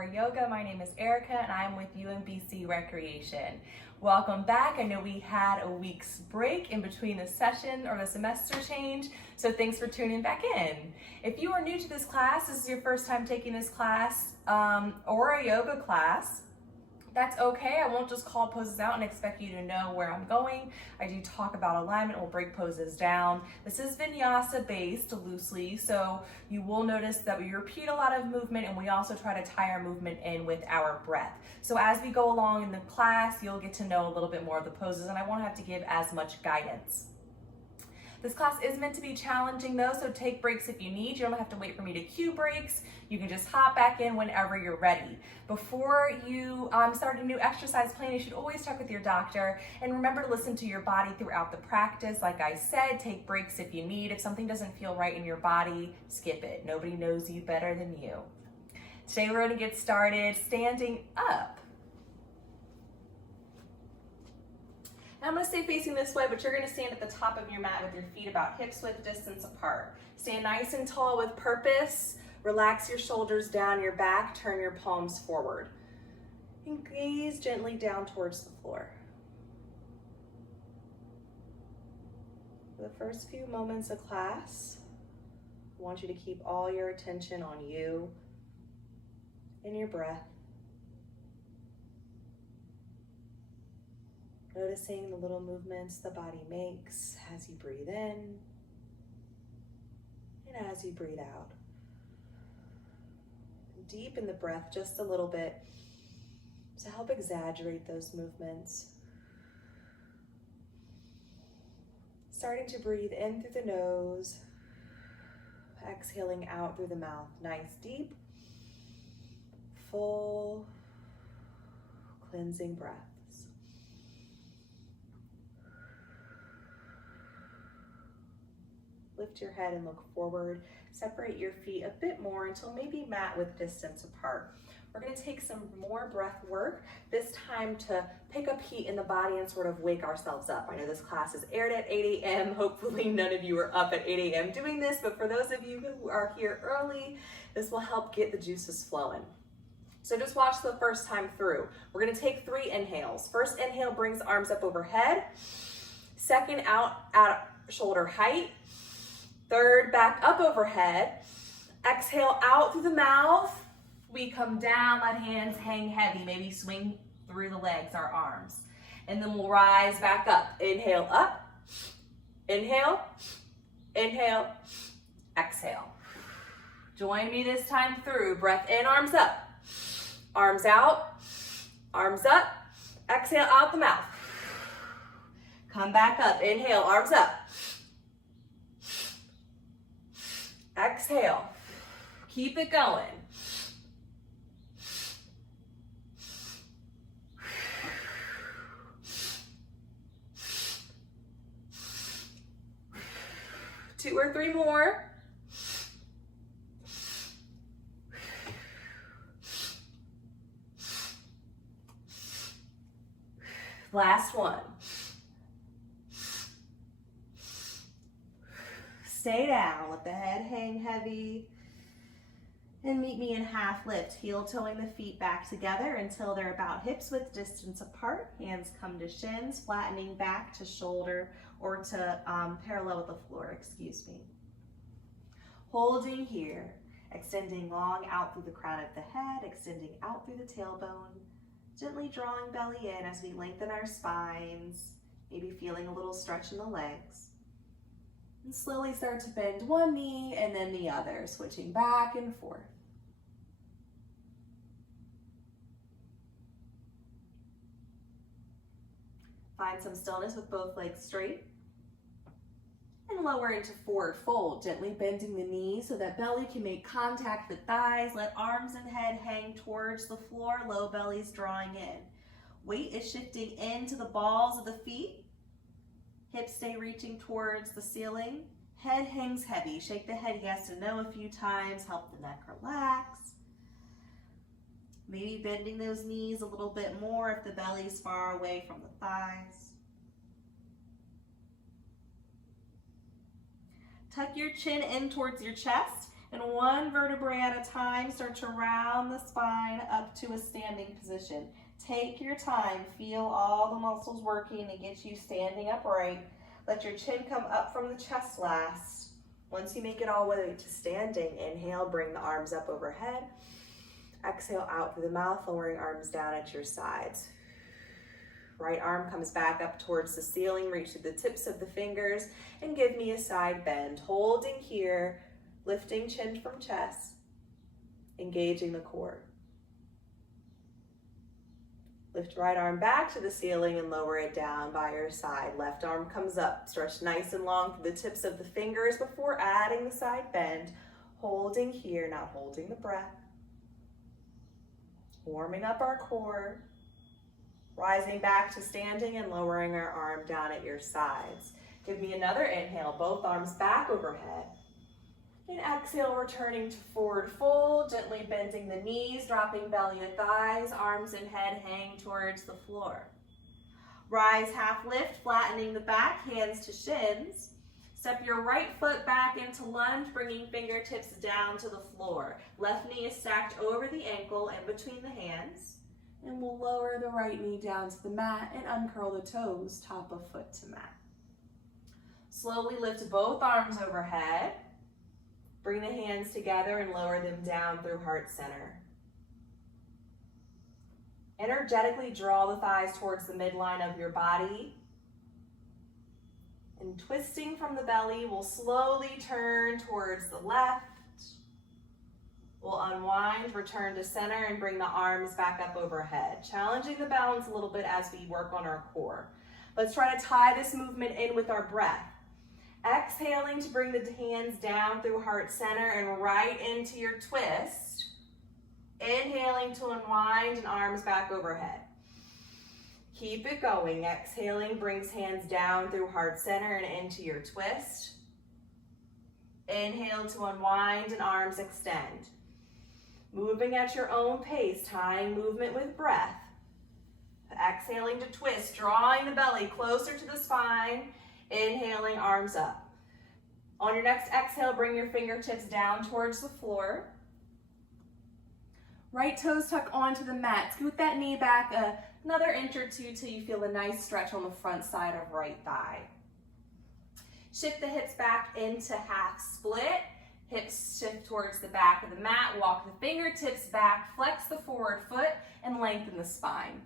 Aura Yoga. My name is Erica and I'm with UMBC Recreation. Welcome back. I know we had a week's break in between the session or the semester change, so thanks for tuning back in. If you are new to this class, this is your first time taking this class or a yoga class, that's okay. I won't just call poses out and expect you to know where I'm going. I do talk about alignment. We'll break poses down. This is vinyasa based loosely, so you will notice that we repeat a lot of movement and we also try to tie our movement in with our breath. So as we go along in the class, you'll get to know a little bit more of the poses and I won't have to give as much guidance. This class is meant to be challenging though, so take breaks if you need. You don't have to wait for me to cue breaks. You can just hop back in whenever you're ready. Before you start a new exercise plan, you should always check with your doctor and remember to listen to your body throughout the practice. Like I said, take breaks if you need. If something doesn't feel right in your body, skip it. Nobody knows you better than you. Today we're gonna get started standing up. Now I'm going to stay facing this way, but you're going to stand at the top of your mat with your feet about hips width distance apart. Stand nice and tall with purpose. Relax your shoulders down your back. Turn your palms forward. And gaze gently down towards the floor. For the first few moments of class, I want you to keep all your attention on you and your breath. Noticing the little movements the body makes as you breathe in and as you breathe out. Deepen the breath just a little bit to help exaggerate those movements. Starting to breathe in through the nose, exhaling out through the mouth. Nice, deep, full, cleansing breath. Lift your head and look forward. Separate your feet a bit more until maybe mat width distance apart. We're going to take some more breath work, this time to pick up heat in the body and sort of wake ourselves up. I know this class is aired at 8 a.m. Hopefully none of you are up at 8 a.m. doing this, but for those of you who are here early, this will help get the juices flowing. So just watch the first time through. We're going to take 3 inhales. First inhale brings arms up overhead. Second, out at shoulder height. Third, back up overhead. Exhale out through the mouth. We come down, let hands hang heavy. Maybe swing through the legs, our arms. And then we'll rise back up. Inhale up. Inhale. Inhale. Exhale. Join me this time through. Breath in, arms up. Arms out. Arms up. Exhale out the mouth. Come back up. Inhale, arms up. Exhale. Keep it going. Two or three more. Last one. Stay down, let the head hang heavy, and meet me in half lift, heel toeing the feet back together until they're about hips width distance apart. Hands come to shins, flattening back to shoulder or to parallel with the floor, excuse me. Holding here, extending long out through the crown of the head, extending out through the tailbone, gently drawing belly in as we lengthen our spines, maybe feeling a little stretch in the legs. And slowly start to bend one knee and then the other, switching back and forth. Find some stillness with both legs straight. And lower into forward fold, gently bending the knees so that belly can make contact with thighs. Let arms and head hang towards the floor, low belly's drawing in. Weight is shifting into the balls of the feet. Hips stay reaching towards the ceiling. Head hangs heavy. Shake the head yes and no a few times. Help the neck relax. Maybe bending those knees a little bit more if the belly's far away from the thighs. Tuck your chin in towards your chest And one vertebrae at a time, start to round the spine up to a standing position. Take your time, feel all the muscles working to get you standing upright. Let your chin come up from the chest last. Once you make it all the way to standing, inhale, bring the arms up overhead. Exhale out through the mouth, lowering arms down at your sides. Right arm comes back up towards the ceiling, reach to the tips of the fingers, and give me a side bend. Holding here, lifting chin from chest, engaging the core. Lift right arm back to the ceiling and lower it down by your side. Left arm comes up, stretch nice and long through the tips of the fingers before adding the side bend. Holding here, now holding the breath. Warming up our core. Rising back to standing and lowering our arm down at your sides. Give me another inhale, both arms back overhead. And exhale, returning to forward fold, gently bending the knees, dropping belly to thighs, arms and head hang towards the floor. Rise, half lift, flattening the back, hands to shins. Step your right foot back into lunge, bringing fingertips down to the floor. Left knee is stacked over the ankle and between the hands. And we'll lower the right knee down to the mat and uncurl the toes, top of foot to mat. Slowly lift both arms overhead. Bring the hands together and lower them down through heart center. Energetically draw the thighs towards the midline of your body. And twisting from the belly, we'll slowly turn towards the left. We'll unwind, return to center, and bring the arms back up overhead. Challenging the balance a little bit as we work on our core. Let's try to tie this movement in with our breath. Exhaling to bring the hands down through heart center and right into your twist. Inhaling to unwind and arms back overhead. Keep it going. Exhaling brings hands down through heart center and into your twist. Inhale to unwind and arms extend. Moving at your own pace, tying movement with breath. Exhaling to twist, drawing the belly closer to the spine. Inhaling, arms up. On your next exhale, bring your fingertips down towards the floor. Right toes tuck onto the mat. Scoot that knee back another inch or two till you feel a nice stretch on the front side of right thigh. Shift the hips back into half split. Hips shift towards the back of the mat. Walk the fingertips back, flex the forward foot, and lengthen the spine.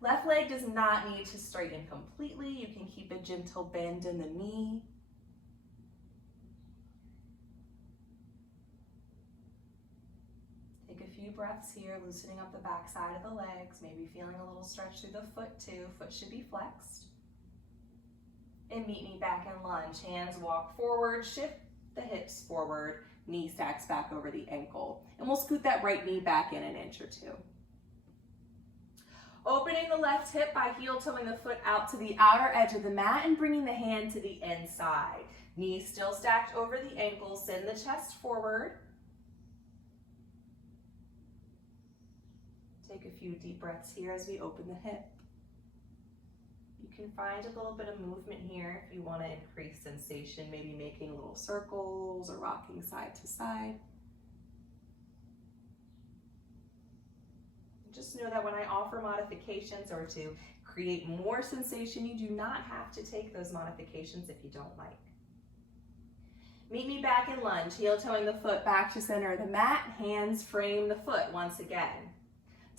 Left leg does not need to straighten completely. You can keep a gentle bend in the knee. Take a few breaths here, loosening up the back side of the legs, maybe feeling a little stretch through the foot too. Foot should be flexed. And meet me back in lunge. Hands walk forward, shift the hips forward, knee stacks back over the ankle. And we'll scoot that right knee back in an inch or two. Opening the left hip by heel-toeing the foot out to the outer edge of the mat and bringing the hand to the inside. Knees still stacked over the ankles, send the chest forward. Take a few deep breaths here as we open the hip. You can find a little bit of movement here if you want to increase sensation, maybe making little circles or rocking side to side. Just know that when I offer modifications or to create more sensation, you do not have to take those modifications if you don't like. Meet me back in lunge, heel-toeing the foot back to center of the mat, hands frame the foot once again.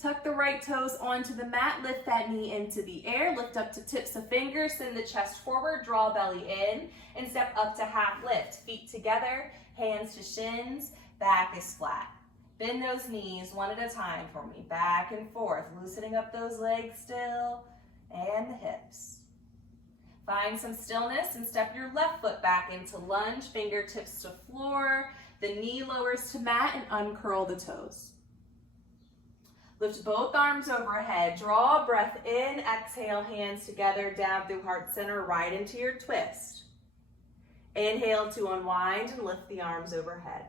Tuck the right toes onto the mat, lift that knee into the air, lift up to tips of fingers, send the chest forward, draw belly in, and step up to half lift. Feet together, hands to shins, back is flat. Bend those knees one at a time for me, back and forth, loosening up those legs still, and the hips. Find some stillness and step your left foot back into lunge, fingertips to floor, the knee lowers to mat, and uncurl the toes. Lift both arms overhead, draw a breath in, exhale, hands together, down through heart center, right into your twist. Inhale to unwind and lift the arms overhead.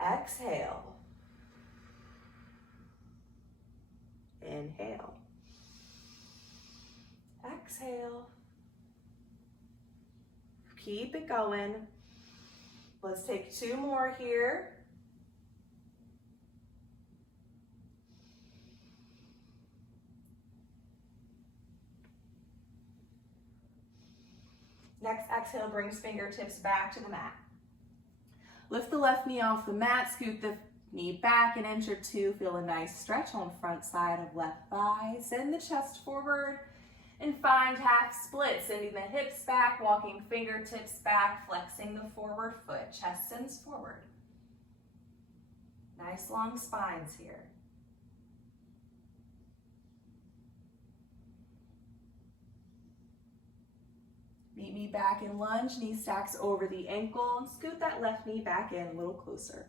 Exhale. Inhale. Exhale. Keep it going. Let's take 2 more here. Next exhale brings fingertips back to the mat. Lift the left knee off the mat, scoot the knee back an inch or 2. Feel a nice stretch on front side of left thigh. Send the chest forward and find half split, sending the hips back, walking fingertips back, flexing the forward foot. Chest sends forward. Nice long spines here. Meet me back in lunge, knee stacks over the ankle, and scoot that left knee back in a little closer.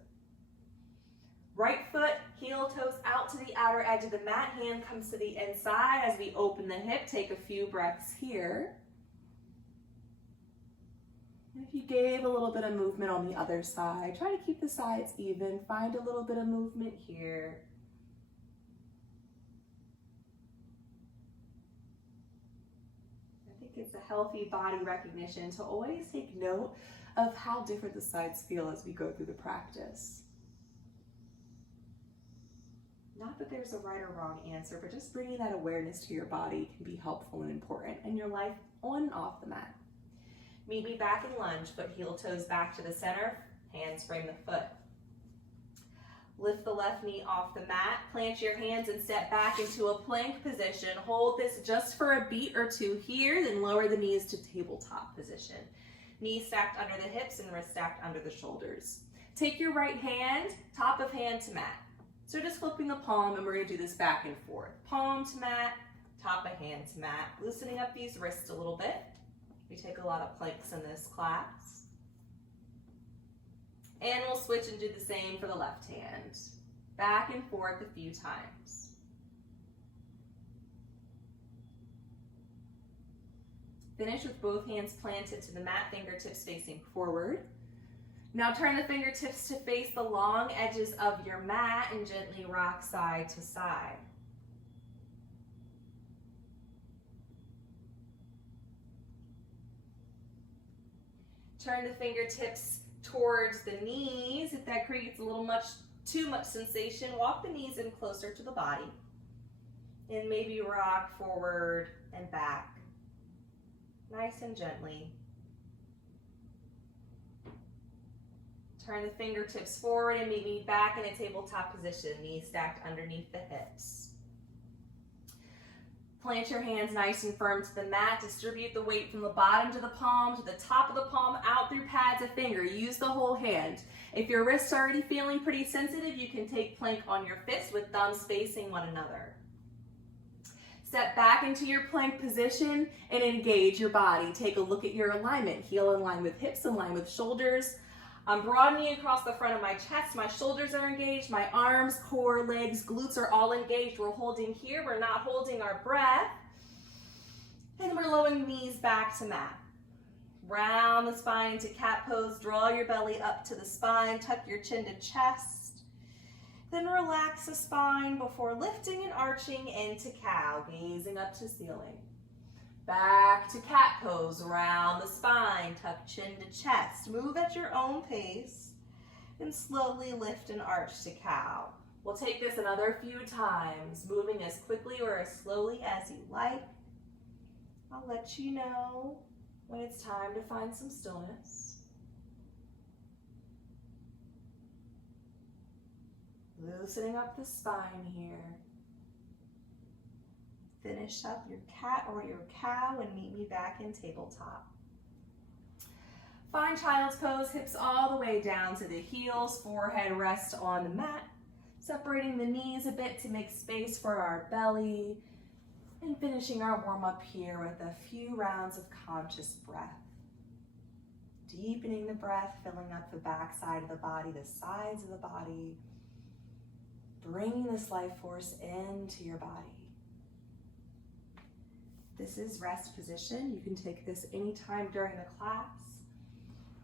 Right foot, heel toes out to the outer edge of the mat, hand comes to the inside as we open the hip. Take a few breaths here. If you gave a little bit of movement on the other side, try to keep the sides even. Find a little bit of movement here. It's a healthy body recognition to always take note of how different the sides feel as we go through the practice. Not that there's a right or wrong answer, but just bringing that awareness to your body can be helpful and important in your life on and off the mat. Meet me back in lunge, foot heel toes back to the center, hands frame the foot. Lift the left knee off the mat, plant your hands and step back into a plank position. Hold this just for a beat or 2 here, then lower the knees to tabletop position. Knees stacked under the hips and wrists stacked under the shoulders. Take your right hand, top of hand to mat. So just flipping the palm, and we're gonna do this back and forth. Palm to mat, top of hand to mat. Loosening up these wrists a little bit. We take a lot of planks in this class. And we'll switch and do the same for the left hand. Back and forth a few times. Finish with both hands planted to the mat, fingertips facing forward. Now turn the fingertips to face the long edges of your mat and gently rock side to side. Turn the fingertips towards the knees. If that creates a little too much sensation, walk the knees in closer to the body and maybe rock forward and back, nice and gently. Turn the fingertips forward and meet me back in a tabletop position, knees stacked underneath the hips. Plant your hands nice and firm to the mat. Distribute the weight from the bottom to the palm, to the top of the palm, out through pads of finger. Use the whole hand. If your wrist's already feeling pretty sensitive, you can take plank on your fists with thumbs facing one another. Step back into your plank position and engage your body. Take a look at your alignment. Heel in line with hips, in line with shoulders. I'm broadening across the front of my chest. My shoulders are engaged. My arms, core, legs, glutes are all engaged. We're holding here. We're not holding our breath. And we're lowering knees back to mat. Round the spine into cat pose. Draw your belly up to the spine. Tuck your chin to chest. Then relax the spine before lifting and arching into cow, gazing up to ceiling. Back to cat pose, round the spine, tuck chin to chest. Move at your own pace and slowly lift and arch to cow. We'll take this another few times, moving as quickly or as slowly as you like. I'll let you know when it's time to find some stillness. Loosening up the spine here. Finish up your cat or your cow and meet me back in tabletop. Find child's pose, hips all the way down to the heels, forehead rest on the mat, separating the knees a bit to make space for our belly, and finishing our warm-up here with a few rounds of conscious breath. Deepening the breath, filling up the back side of the body, the sides of the body, bringing this life force into your body. This is rest position. You can take this anytime during the class.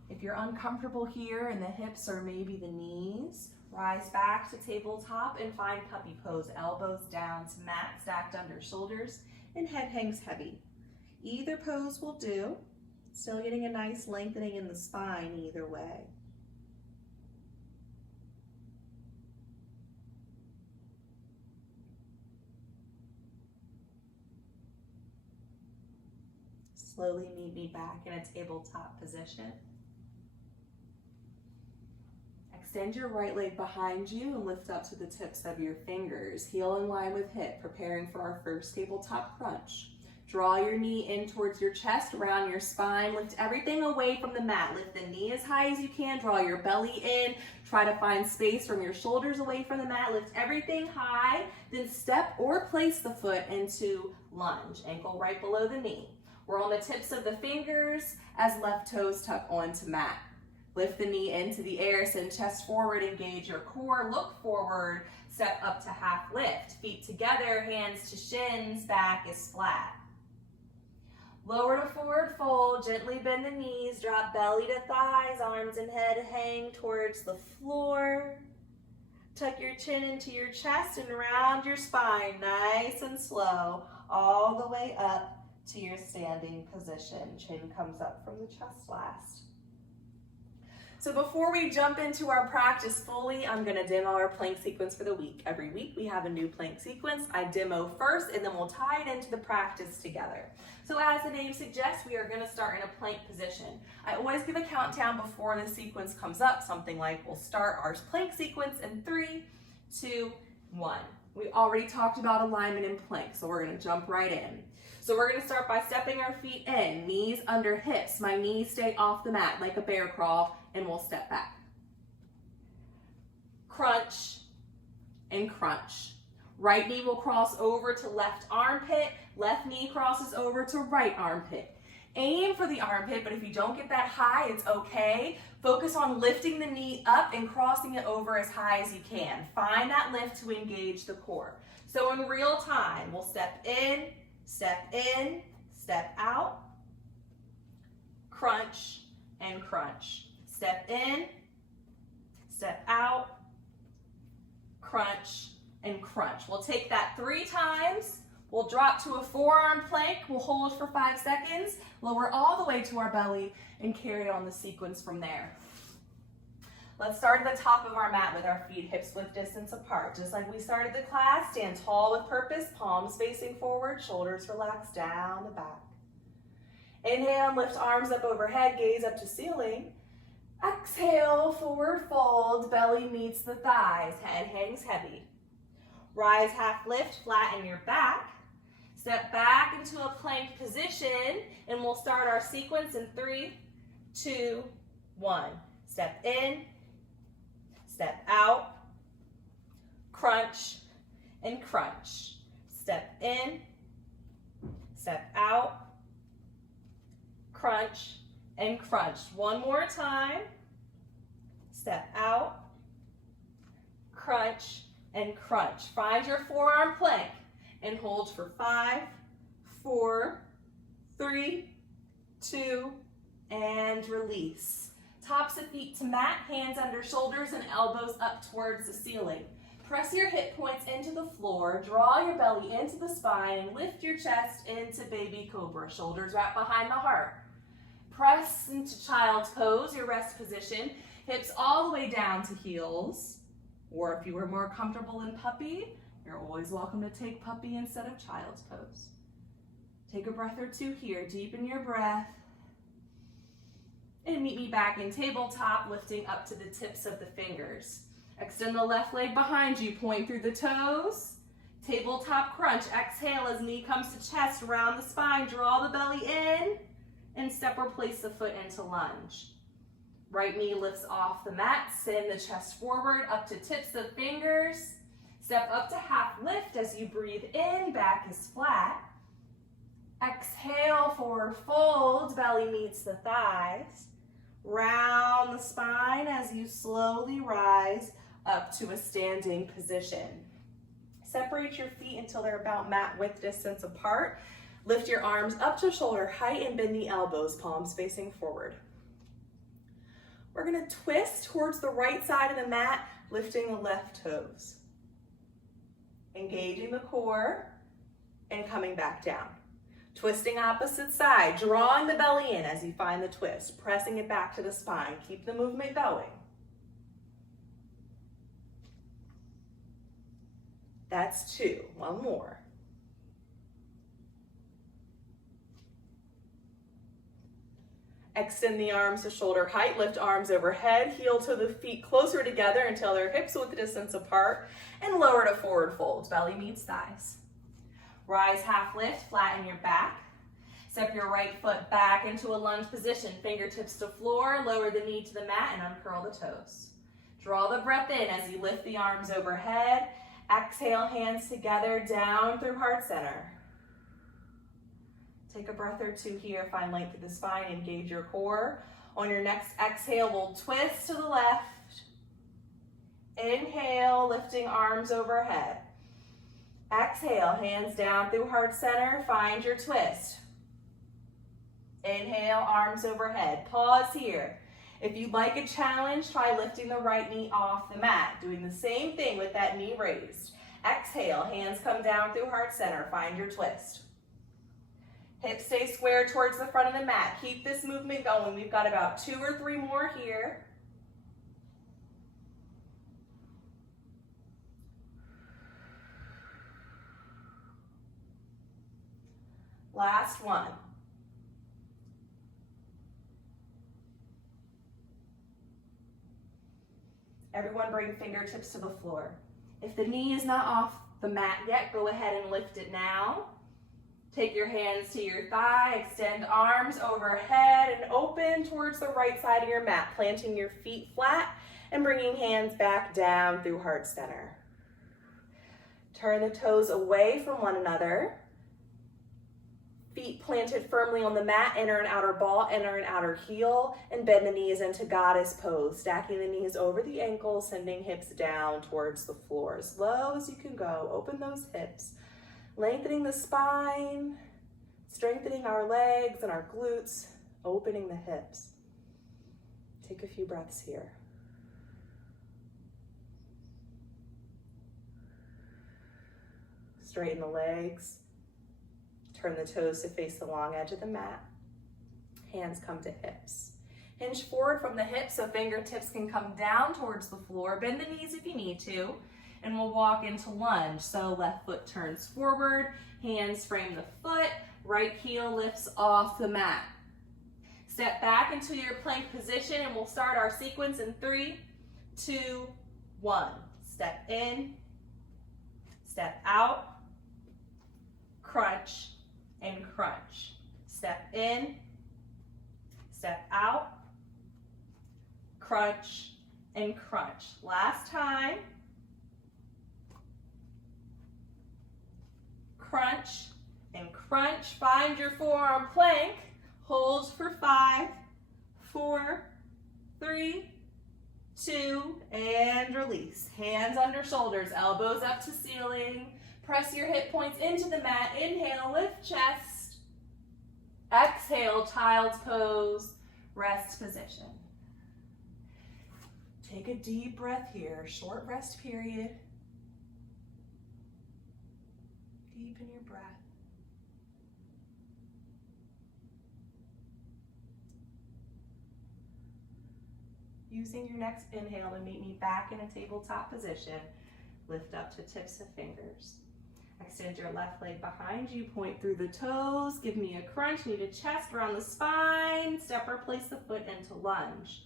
If you're uncomfortable here in the hips or maybe the knees, rise back to tabletop and find puppy pose. Elbows down to mat, stacked under shoulders, and head hangs heavy. Either pose will do. Still getting a nice lengthening in the spine either way. Slowly meet me back in a tabletop position. Extend your right leg behind you and lift up to the tips of your fingers. Heel in line with hip, preparing for our first tabletop crunch. Draw your knee in towards your chest, around your spine. Lift everything away from the mat. Lift the knee as high as you can. Draw your belly in. Try to find space from your shoulders away from the mat. Lift everything high. Then step or place the foot into lunge. Ankle right below the knee. We're on the tips of the fingers as left toes tuck onto mat. Lift the knee into the air. Send chest forward. Engage your core. Look forward. Step up to half lift. Feet together. Hands to shins. Back is flat. Lower to forward fold, gently bend the knees, drop belly to thighs, arms and head hang towards the floor. Tuck your chin into your chest and round your spine, nice and slow, all the way up to your standing position. Chin comes up from the chest last. So before we jump into our practice fully, I'm gonna demo our plank sequence for the week. Every week we have a new plank sequence. I demo first and then we'll tie it into the practice together. So as the name suggests, we are gonna start in a plank position. I always give a countdown before the sequence comes up, something like we'll start our plank sequence in 3, 2, 1. We already talked about alignment in plank, so we're gonna jump right in. So we're gonna start by stepping our feet in, knees under hips. My knees stay off the mat like a bear crawl, and we'll step back. Crunch and crunch. Right knee will cross over to left armpit, left knee crosses over to right armpit. Aim for the armpit, but if you don't get that high, it's okay. Focus on lifting the knee up and crossing it over as high as you can. Find that lift to engage the core. So in real time, we'll step in, step out, crunch and crunch. Step in, step out, crunch and crunch. We'll take that 3 times. We'll drop to a forearm plank. We'll hold for 5 seconds, lower all the way to our belly, and carry on the sequence from there. Let's start at the top of our mat with our feet hips width distance apart. Just like we started the class, stand tall with purpose, palms facing forward, shoulders relaxed down the back. Inhale and lift arms up overhead, gaze up to ceiling. Exhale, forward fold, belly meets the thighs, head hangs heavy. Rise half lift, flatten your back. Step back into a plank position, and we'll start our sequence in 3, 2, 1. Step in, step out, crunch and crunch. Step in, step out, crunch and crunch. One more time. Step out, crunch and crunch. Find your forearm plank and hold for 5, 4, 3, 2, and release. Tops of feet to mat, hands under shoulders and elbows up towards the ceiling. Press your hip points into the floor, draw your belly into the spine, and lift your chest into baby cobra. Shoulders wrap behind the heart. Press into child's pose, your rest position. Hips all the way down to heels. Or if you were more comfortable in puppy, you're always welcome to take puppy instead of child's pose. Take a breath or two here. Deepen your breath. And meet me back in tabletop, lifting up to the tips of the fingers. Extend the left leg behind you, point through the toes. Tabletop crunch. Exhale as knee comes to chest, round the spine, draw the belly in, and step or place the foot into lunge. Right knee lifts off the mat, send the chest forward up to tips of fingers. Step up to half lift as you breathe in, back is flat. Exhale, forward fold, belly meets the thighs. Round the spine as you slowly rise up to a standing position. Separate your feet until they're about mat width distance apart. Lift your arms up to shoulder height and bend the elbows, palms facing forward. We're gonna twist towards the right side of the mat, lifting the left toes. Engaging the core and coming back down. Twisting opposite side, drawing the belly in as you find the twist, pressing it back to the spine. Keep the movement going. That's 2, 1 more. Extend the arms to shoulder height, lift arms overhead, heel to the feet closer together until they're hips width distance apart, and lower to forward fold, belly meets thighs. Rise half lift, flatten your back. Step your right foot back into a lunge position, fingertips to floor, lower the knee to the mat, and uncurl the toes. Draw the breath in as you lift the arms overhead. Exhale, hands together, down through heart center. Take a breath or two here, find length through the spine, engage your core. On your next exhale, we'll twist to the left. Inhale, lifting arms overhead. Exhale, hands down through heart center, find your twist. Inhale, arms overhead. Pause here. If you'd like a challenge, try lifting the right knee off the mat. Doing the same thing with that knee raised. Exhale, hands come down through heart center, find your twist. Hips stay square towards the front of the mat. Keep this movement going. We've got about 2 or 3 more here. Last one. Everyone bring fingertips to the floor. If the knee is not off the mat yet, go ahead and lift it now. Take your hands to your thigh, extend arms overhead and open towards the right side of your mat, planting your feet flat and bringing hands back down through heart center. Turn the toes away from one another. Feet planted firmly on the mat, enter an outer ball, enter an outer heel, and bend the knees into goddess pose, stacking the knees over the ankles, sending hips down towards the floor. As low as you can go, open those hips. Lengthening the spine, strengthening our legs and our glutes, opening the hips. Take a few breaths here. Straighten the legs. Turn the toes to face the long edge of the mat. Hands come to hips. Hinge forward from the hips so fingertips can come down towards the floor. Bend the knees if you need to. And we'll walk into lunge. So left foot turns forward, hands frame the foot, right heel lifts off the mat. Step back into your plank position and we'll start our sequence in 3, 2, 1. Step in, step out, crunch, and crunch. Step in, step out, crunch, and crunch. Last time. Crunch and crunch. Find your forearm plank. Hold for 5, 4, 3, 2, and release. Hands under shoulders, elbows up to ceiling. Press your hip points into the mat. Inhale, lift chest. Exhale, child's pose, rest position. Take a deep breath here, short rest period. Deepen your breath. Using your next inhale to meet me back in a tabletop position, lift up to tips of fingers. Extend your left leg behind you, point through the toes, give me a crunch, knee to chest, around the spine, step or place the foot into lunge.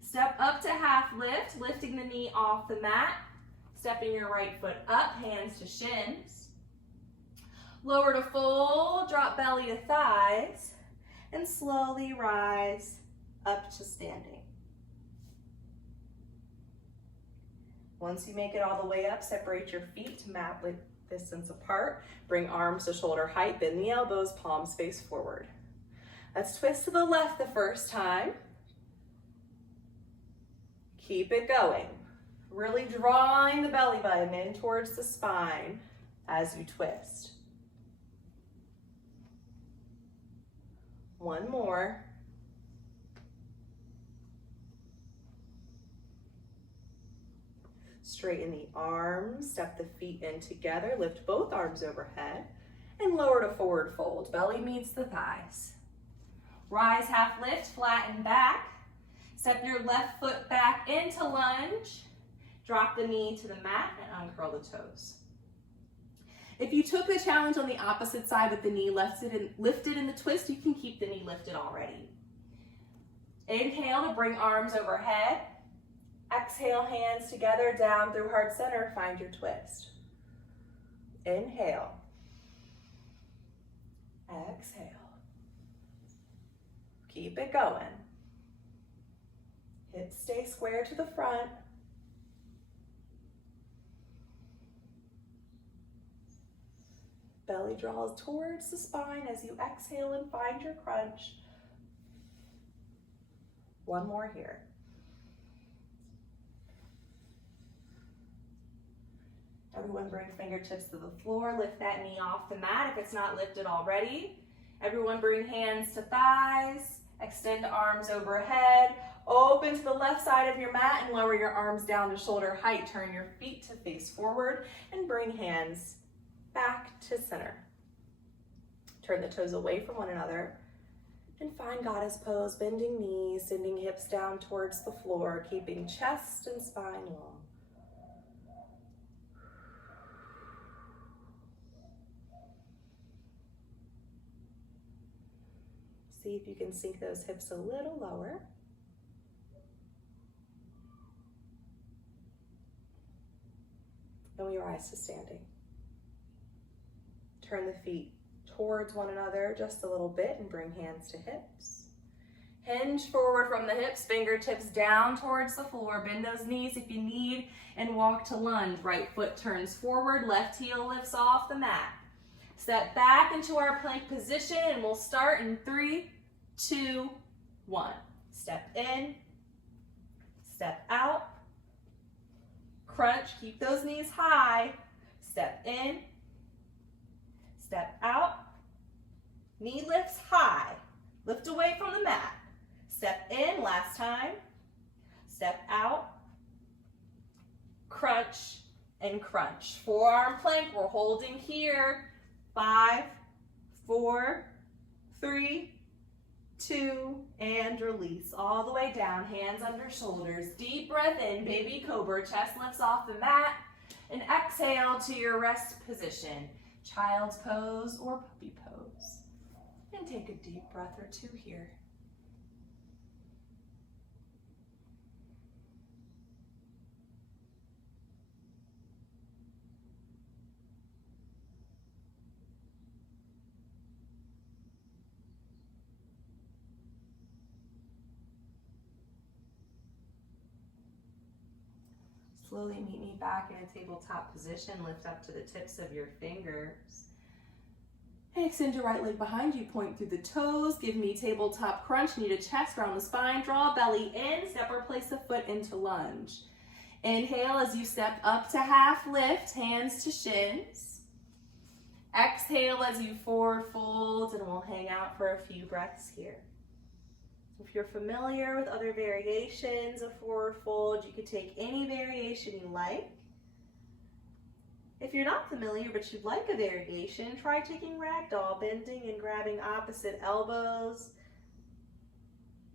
Step up to half lift, lifting the knee off the mat, stepping your right foot up, hands to shins. Lower to full, drop belly to thighs, and slowly rise up to standing. Once you make it all the way up, separate your feet to mat width distance apart. Bring arms to shoulder height, bend the elbows, palms face forward. Let's twist to the left the first time. Keep it going. Really drawing the belly button in towards the spine as you twist. One more. Straighten the arms, step the feet in together, lift both arms overhead, and lower to forward fold. Belly meets the thighs. Rise half lift, flatten back. Step your left foot back into lunge. Drop the knee to the mat and uncurl the toes. If you took the challenge on the opposite side with the knee lifted in the twist, you can keep the knee lifted already. Inhale to bring arms overhead. Exhale, hands together down through heart center. Find your twist. Inhale. Exhale. Keep it going. Hips stay square to the front. Belly draws towards the spine as you exhale and find your crunch. One more here. Everyone bring fingertips to the floor. Lift that knee off the mat if it's not lifted already. Everyone bring hands to thighs. Extend arms overhead. Open to the left side of your mat and lower your arms down to shoulder height. Turn your feet to face forward and bring hands back to center. Turn the toes away from one another and find goddess pose, bending knees, sending hips down towards the floor, keeping chest and spine long. See if you can sink those hips a little lower. And we rise to standing. Turn the feet towards one another just a little bit and bring hands to hips. Hinge forward from the hips, fingertips down towards the floor. Bend those knees if you need and walk to lunge. Right foot turns forward, left heel lifts off the mat. Step back into our plank position and we'll start in 3, 2, 1. Step in, step out, crunch, keep those knees high. Step in, step out, knee lifts high, lift away from the mat. Step in, last time, step out, crunch and crunch. Forearm plank, we're holding here. 5, 4, 3, 2, and release. All the way down, hands under shoulders. Deep breath in, baby cobra, chest lifts off the mat. And exhale to your rest position. Child's pose or puppy pose. And take a deep breath or two here. Slowly meet me back in a tabletop position. Lift up to the tips of your fingers. Extend your right leg behind you. Point through the toes. Give me tabletop crunch. Knee to chest. Round the spine. Draw belly in. Step or place the foot into lunge. Inhale as you step up to half lift. Hands to shins. Exhale as you forward fold. And we'll hang out for a few breaths here. If you're familiar with other variations of forward fold, you could take any variation you like. If you're not familiar but you'd like a variation, try taking ragdoll, bending and grabbing opposite elbows,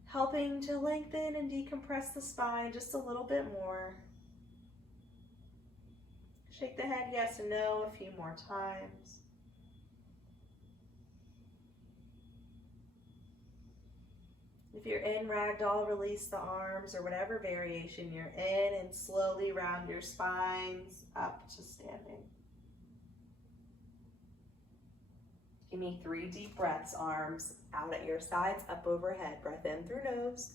helping to lengthen and decompress the spine just a little bit more. Shake the head yes and no a few more times. If you're in ragdoll, release the arms or whatever variation you're in and slowly round your spines up to standing. Give me 3 deep breaths, arms out at your sides, up overhead. Breath in through nose.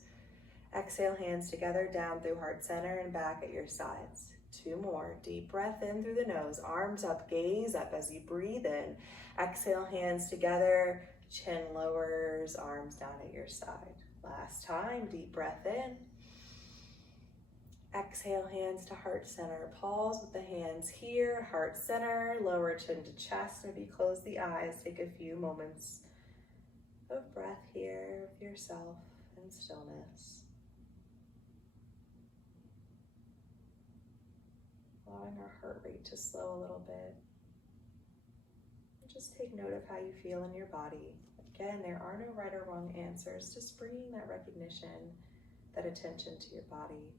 Exhale, hands together, down through heart center and back at your sides. 2 more. Deep breath in through the nose, arms up, gaze up as you breathe in. Exhale, hands together, chin lowers, arms down at your side. Last time, deep breath in. Exhale, hands to heart center. Pause with the hands here, heart center, lower chin to chest. Maybe close the eyes. Take a few moments of breath here with yourself and stillness. Allowing our heart rate to slow a little bit. Just take note of how you feel in your body. Again, there are no right or wrong answers, just bringing that recognition, that attention to your body.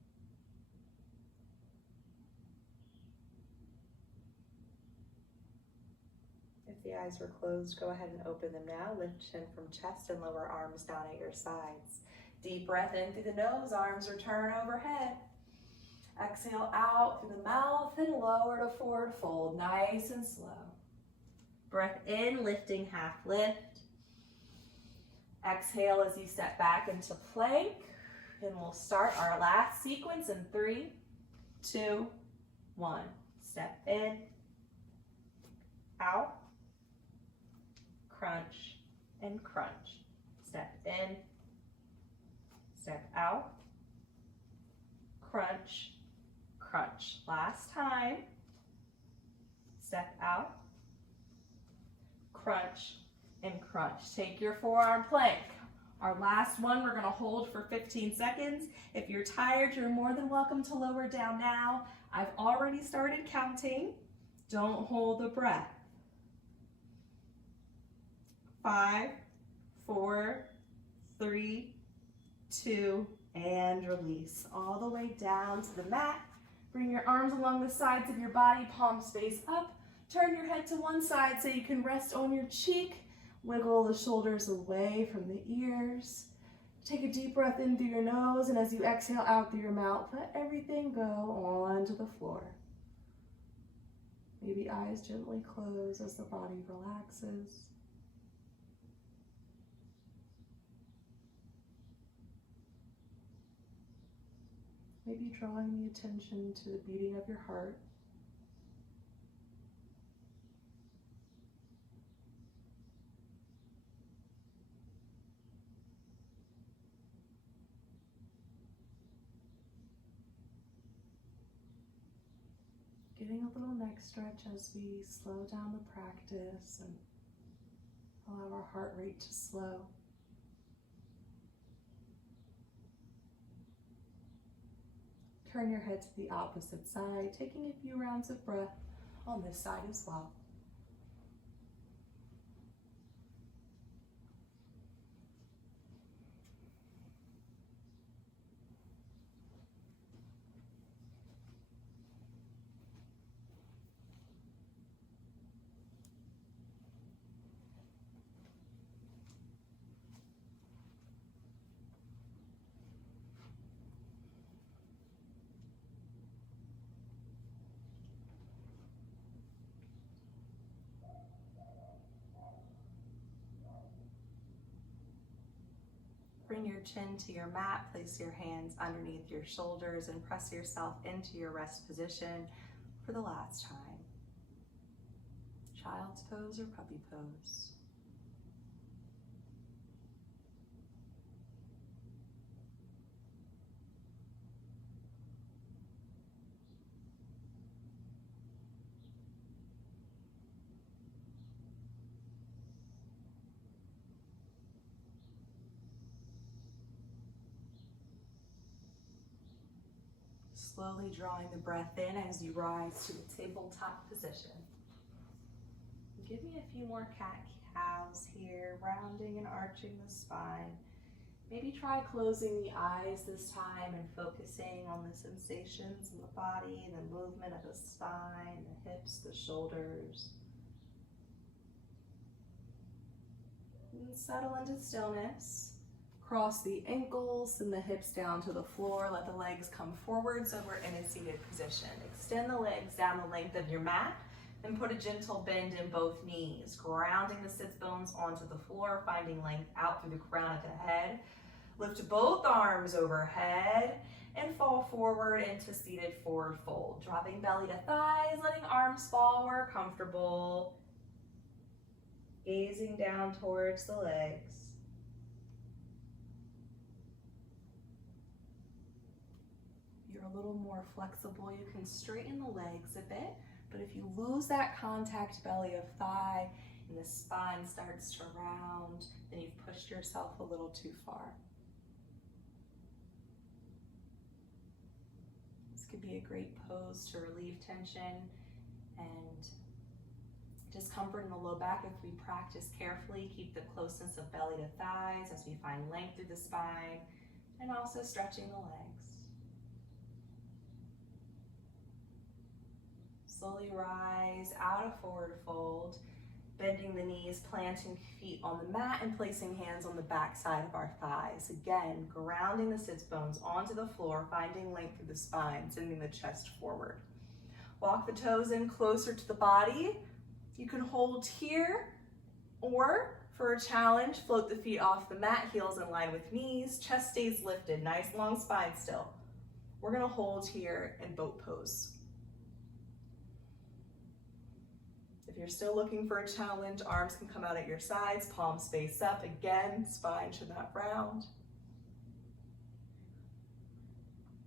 If the eyes were closed, go ahead and open them now. Lift chin from chest and lower arms down at your sides. Deep breath in through the nose, arms return overhead. Exhale out through the mouth and lower to forward fold, nice and slow. Breath in, lifting half lift. Exhale as you step back into plank. And we'll start our last sequence in 3, 2, 1. Step in, out, crunch, and crunch. Step in, step out, crunch, crunch. Last time. Step out, crunch, and crunch. Take your forearm plank. Our last one, we're gonna hold for 15 seconds. If you're tired, you're more than welcome to lower down now. I've already started counting. Don't hold the breath. 5, 4, 3, 2, and release. All the way down to the mat. Bring your arms along the sides of your body, palms face up. Turn your head to one side so you can rest on your cheek. Wiggle the shoulders away from the ears. Take a deep breath in through your nose, and as you exhale out through your mouth, let everything go onto the floor. Maybe eyes gently close as the body relaxes. Maybe drawing the attention to the beating of your heart. Getting a little neck stretch as we slow down the practice and allow our heart rate to slow. Turn your head to the opposite side, taking a few rounds of breath on this side as well. Bring your chin to your mat, place your hands underneath your shoulders, and press yourself into your rest position for the last time. Child's pose or puppy pose. Slowly drawing the breath in as you rise to the tabletop position. Give me a few more cat-cows here, rounding and arching the spine. Maybe try closing the eyes this time and focusing on the sensations in the body, the movement of the spine, the hips, the shoulders. And settle into stillness. Cross the ankles and the hips down to the floor. Let the legs come forward so we're in a seated position. Extend the legs down the length of your mat and put a gentle bend in both knees, grounding the sits bones onto the floor, finding length out through the crown of the head. Lift both arms overhead and fall forward into seated forward fold. Dropping belly to thighs, letting arms fall where comfortable. Gazing down towards the legs. A little more flexible, you can straighten the legs a bit, but if you lose that contact belly of thigh and the spine starts to round, then you've pushed yourself a little too far. This could be a great pose to relieve tension and discomfort in the low back. If we practice carefully, keep the closeness of belly to thighs as we find length through the spine and also stretching the legs. Slowly rise out of forward fold Bending the knees, planting feet on the mat, and placing hands on the back side of our thighs. Again, grounding the sits bones onto the floor, finding length through the spine, sending the chest forward. Walk the toes in closer to the body. You can hold here, or for a challenge, float the feet off the mat, heels in line with knees, chest stays lifted, nice long spine still. We're gonna hold here in boat pose. If you're still looking for a challenge, arms can come out at your sides, palms face up. Again, spine should not round.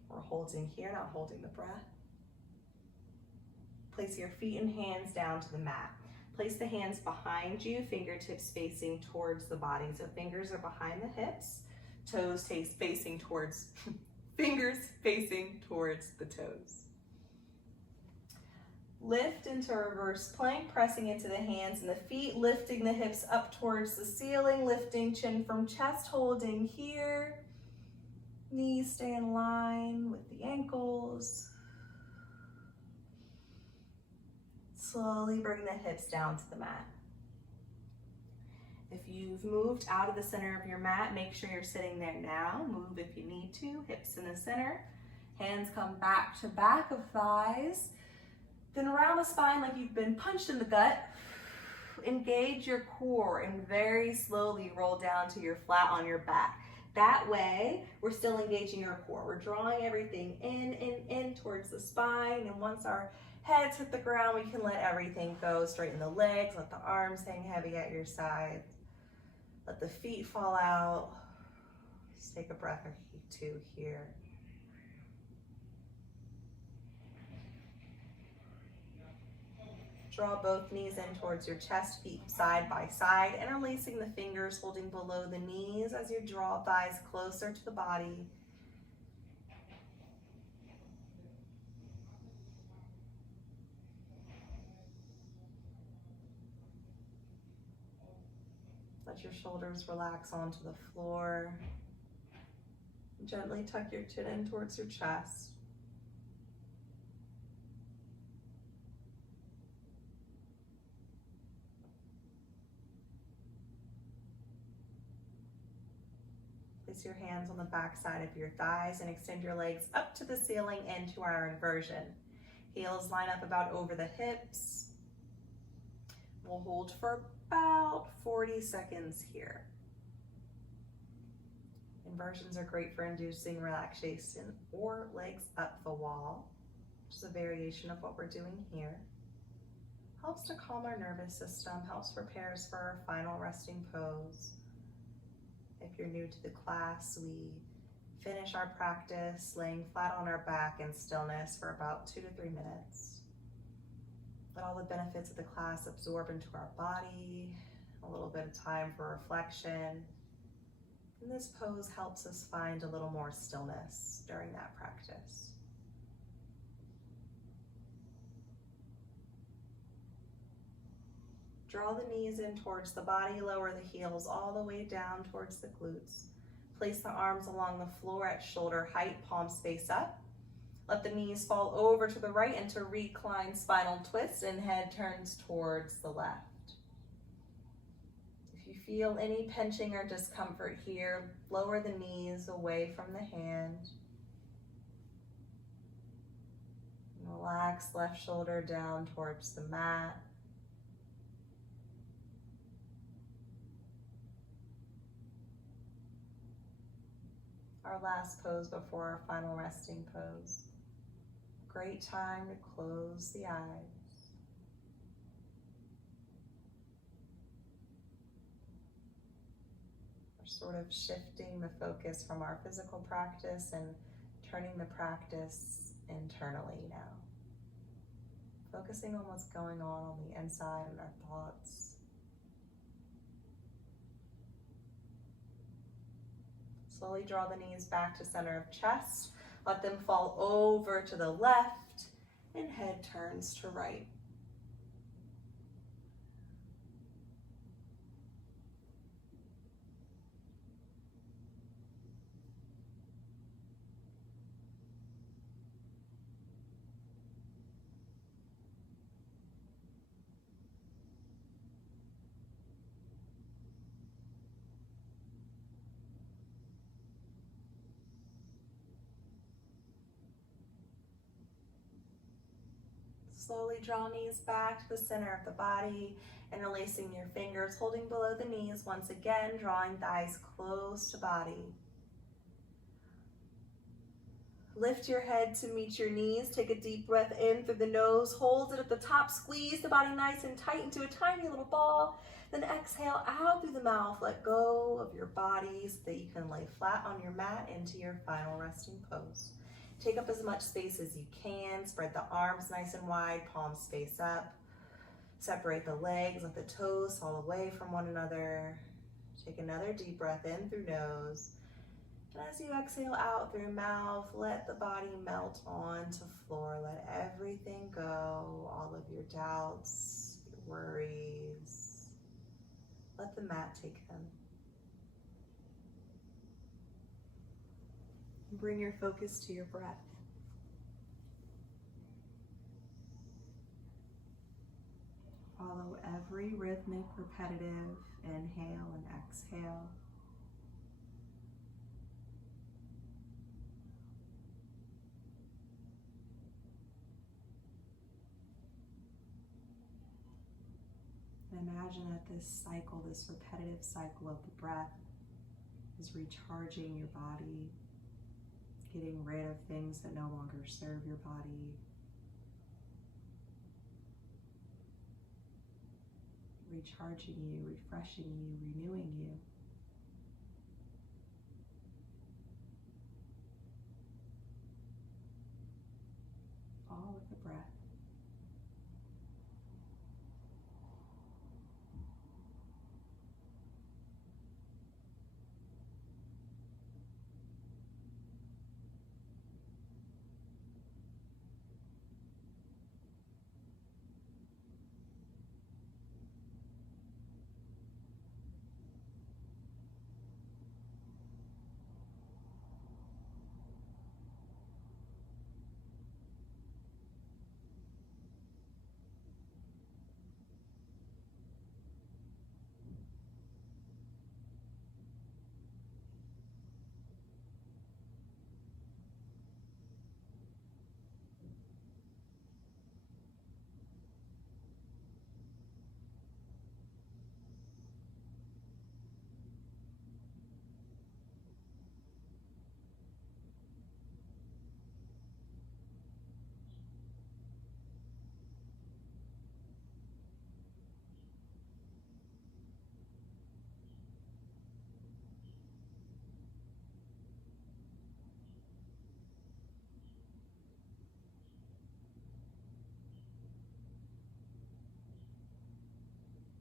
We're holding here, not holding the breath. Place your feet and hands down to the mat. Place the hands behind you, fingertips facing towards the body. So fingers are behind the hips, toes facing towards, fingers facing towards the toes. Lift into reverse plank, pressing into the hands and the feet, lifting the hips up towards the ceiling, lifting chin from chest, holding here. Knees stay in line with the ankles. Slowly bring the hips down to the mat. If you've moved out of the center of your mat, make sure you're sitting there now. Move if you need to, hips in the center. Hands come back to back of thighs. Then around the spine like you've been punched in the gut. Engage your core and very slowly roll down to your flat on your back. That way, we're still engaging our core. We're drawing everything in towards the spine. And once our heads hit the ground, we can let everything go. Straighten the legs, let the arms hang heavy at your sides. Let the feet fall out. Just take a breath or two here. Draw both knees in towards your chest, feet side by side, interlacing the fingers, holding below the knees as you draw thighs closer to the body. Let your shoulders relax onto the floor. Gently tuck your chin in towards your chest. Place your hands on the back side of your thighs and extend your legs up to the ceiling into our inversion. Heels line up about over the hips. We'll hold for about 40 seconds here. Inversions are great for inducing relaxation or legs up the wall, which is a variation of what we're doing here. Helps to calm our nervous system, helps prepare us for our final resting pose. If you're new to the class, we finish our practice laying flat on our back in stillness for about 2 to 3 minutes. Let all the benefits of the class absorb into our body, a little bit of time for reflection. And this pose helps us find a little more stillness during that practice. Draw the knees in towards the body, lower the heels all the way down towards the glutes. Place the arms along the floor at shoulder height, palms face up. Let the knees fall over to the right into reclined spinal twist and head turns towards the left. If you feel any pinching or discomfort here, lower the knees away from the hand. Relax left shoulder down towards the mat. Our last pose before our final resting pose. Great time to close the eyes. We're sort of shifting the focus from our physical practice and turning the practice internally now. Focusing on what's going on the inside and our thoughts. Slowly draw the knees back to center of chest. Let them fall over to the left and head turns to right. Slowly draw knees back to the center of the body, interlacing your fingers, holding below the knees. Once again, drawing thighs close to body. Lift your head to meet your knees. Take a deep breath in through the nose. Hold it at the top. Squeeze the body nice and tight into a tiny little ball. Then exhale out through the mouth. Let go of your body so that you can lay flat on your mat into your final resting pose. Take up as much space as you can. Spread the arms nice and wide, palms face up. Separate the legs, let the toes fall away from one another. Take another deep breath in through nose. And as you exhale out through mouth, let the body melt onto floor. Let everything go, all of your doubts, your worries. Let the mat take them. Bring your focus to your breath. Follow every rhythmic, repetitive inhale and exhale. And imagine that this cycle, this repetitive cycle of the breath, is recharging your body, getting rid of things that no longer serve your body, recharging you, refreshing you, renewing you. All with the breath.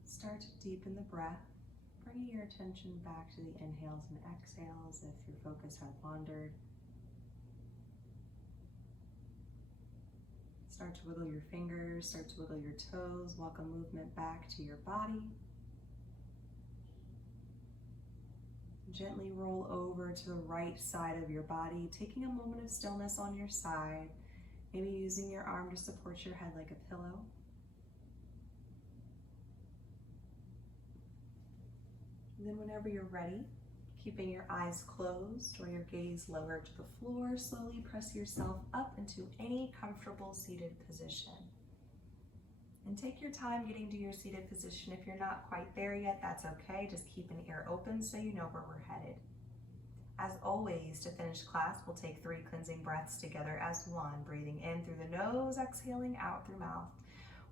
Start to deepen the breath, bringing your attention back to the inhales and exhales if your focus had wandered. Start to wiggle your fingers, start to wiggle your toes, welcome movement back to your body. Gently roll over to the right side of your body, taking a moment of stillness on your side, maybe using your arm to support your head like a pillow. And then whenever you're ready, keeping your eyes closed or your gaze lowered to the floor, slowly press yourself up into any comfortable seated position. And take your time getting to your seated position. If you're not quite there yet, that's okay. Just keep an ear open so you know where we're headed. As always, to finish class, we'll take 3 cleansing breaths together as one, breathing in through the nose, exhaling out through mouth.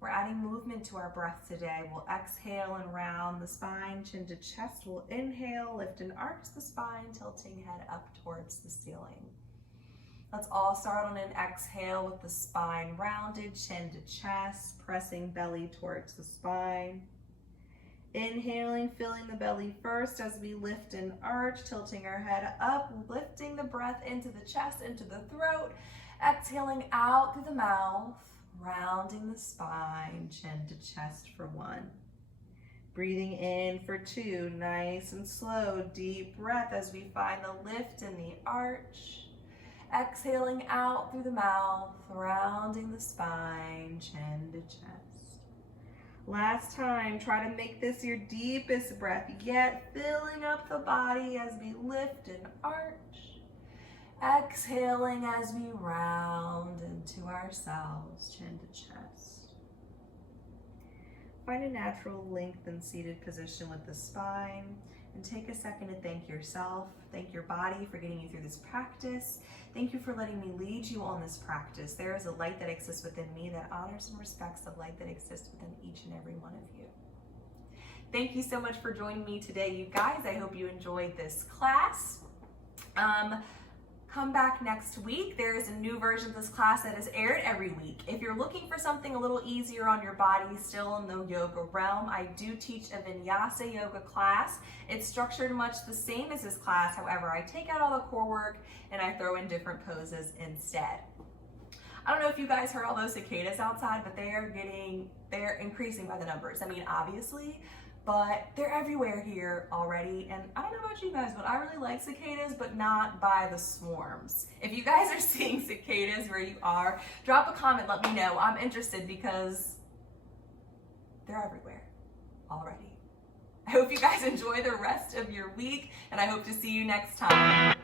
We're adding movement to our breath today. We'll exhale and round the spine, chin to chest. We'll inhale, lift and arch the spine, tilting head up towards the ceiling. Let's all start on an exhale with the spine rounded, chin to chest, pressing belly towards the spine. Inhaling, filling the belly first as we lift and arch, tilting our head up, lifting the breath into the chest, into the throat. Exhaling out through the mouth. Rounding the spine, chin to chest for 1. Breathing in for 2, nice and slow, deep breath as we find the lift and the arch. Exhaling out through the mouth, rounding the spine, chin to chest. Last time, try to make this your deepest breath yet, filling up the body as we lift and arch. Exhaling as we round into ourselves, chin to chest. Find a natural lengthened seated position with the spine, and take a second to thank yourself, thank your body for getting you through this practice. Thank you for letting me lead you on this practice. There is a light that exists within me that honors and respects the light that exists within each and every one of you. Thank you so much for joining me today, you guys. I hope you enjoyed this class. Come back next week. There is a new version of this class that is aired every week. If you're looking for something a little easier on your body, still in the yoga realm, I do teach a vinyasa yoga class. It's structured much the same as this class. However, I take out all the core work and I throw in different poses instead. I don't know if you guys heard all those cicadas outside, but they're increasing by the numbers. I mean, obviously, but they're everywhere here already. And I don't know about you guys, but I really like cicadas, but not by the swarms. If you guys are seeing cicadas where you are, drop a comment, let me know. I'm interested because they're everywhere already. I hope you guys enjoy the rest of your week, and I hope to see you next time.